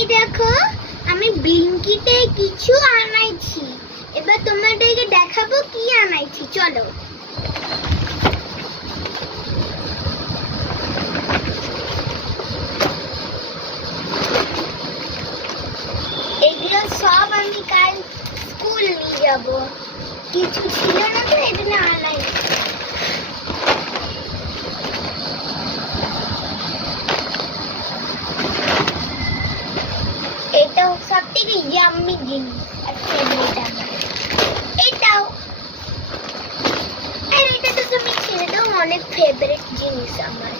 এই দেখো আমি ব্লিঙ্কিতে কিছু আনাইছি। এবার তোমাদেরকে দেখাবো কি আনাইছি, চলো। এগুলো সব আমি কাল স্কুল নিয়ে যাব, কিছু ছিল না তো এজন্য আনাইছি। এটাও সব থেকে ইয়াম্মি জিনিস, এটাও আর এটা তো তুমি ছেড়ে দাও, অনেক ফেভারিট জিনিস আমার।